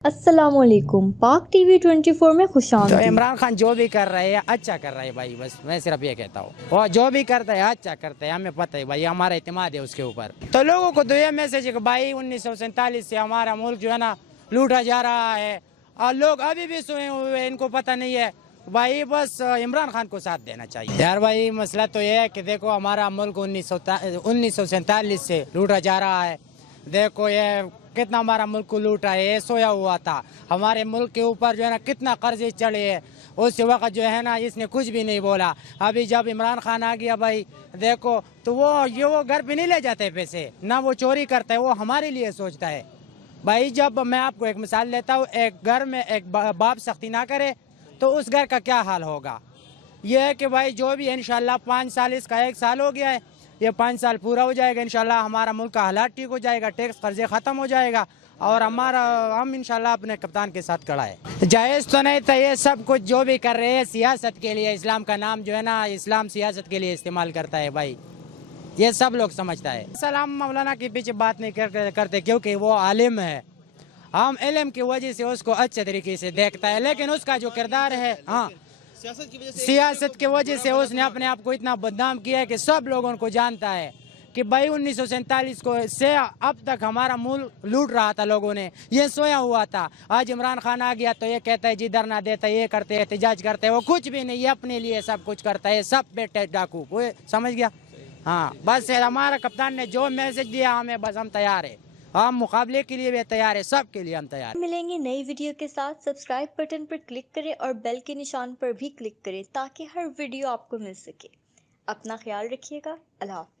अस्सलाम वालेकुम। पाक टीवी 24 में तो खुशामदीद। इमरान खान जो भी कर रहे हैं अच्छा कर रहे हैं भाई, बस मैं सिर्फ ये कहता हूँ, और जो भी करता है अच्छा करता है, हमें पता है भाई, हमारा इत्मीनाद है उसके ऊपर। तो लोगों को तो ये मैसेज है कि भाई 1947 से हमारा मुल्क जो है ना लूटा जा रहा है, और लोग अभी भी सोए हुए हैं, इनको पता नहीं है भाई, बस इमरान खान को साथ देना चाहिए। यार भाई मसला तो ये है कि देखो हमारा मुल्क 1947 से लूटा जा रहा है। देखो ये कितना हमारा मुल्क को लूटा है, ये सोया हुआ था। हमारे मुल्क के ऊपर जो है ना कितना कर्जे चढ़े हैं, उस वक्त जो है ना इसने कुछ भी नहीं बोला। अभी जब इमरान खान आ गया भाई देखो, तो वो घर पे नहीं ले जाते पैसे, ना वो चोरी करता है, वो हमारे लिए सोचता है भाई। जब मैं आपको एक मिसाल लेता हूँ, एक घर में एक बाप सख्ती ना करे तो उस घर का क्या हाल होगा। ये है कि भाई जो भी है इंशाल्लाह 5 साल, इसका 1 साल हो गया है, ये 5 साल पूरा हो जाएगा इंशाल्लाह, हमारा मुल्क का हालात ठीक हो जाएगा, टैक्स कर्जे ख़त्म हो जाएगा, और हम इंशाल्लाह अपने कप्तान के साथ खड़ा है। जायज़ तो नहीं था ये सब कुछ जो भी कर रहे हैं सियासत के लिए, इस्लाम का नाम जो है ना इस्लाम सियासत के लिए इस्तेमाल करता है भाई, ये सब लोग समझता है। सलाम मौलाना के पीछे बात नहीं करते क्योंकि वो आलिम है, हम इल्म की वजह से उसको अच्छे तरीके से देखता है, लेकिन उसका जो किरदार है, हाँ सियासत की वजह से उसने अपने आप को इतना बदनाम किया है कि सब लोगों को जानता है कि भाई 1947 को से अब तक हमारा मुल्क लूट रहा था, लोगों ने ये सोया हुआ था। आज इमरान खान आ गया तो ये कहता है जी धरना देता है, ये करते हैं, एहतजाज करते हैं, वो कुछ भी नहीं, ये अपने लिए सब कुछ करता है, सब बेटे डाकू, वो समझ गया। हाँ बस हमारा कप्तान ने जो मैसेज दिया हमें, बस हम तैयार है, हम मुकाबले के लिए भी तैयार है, सब के लिए हम तैयार। मिलेंगे नई वीडियो के साथ। सब्सक्राइब बटन पर क्लिक करें और बेल के निशान पर भी क्लिक करें ताकि हर वीडियो आपको मिल सके। अपना ख्याल रखिएगा। अल्लाह हाफ़िज़।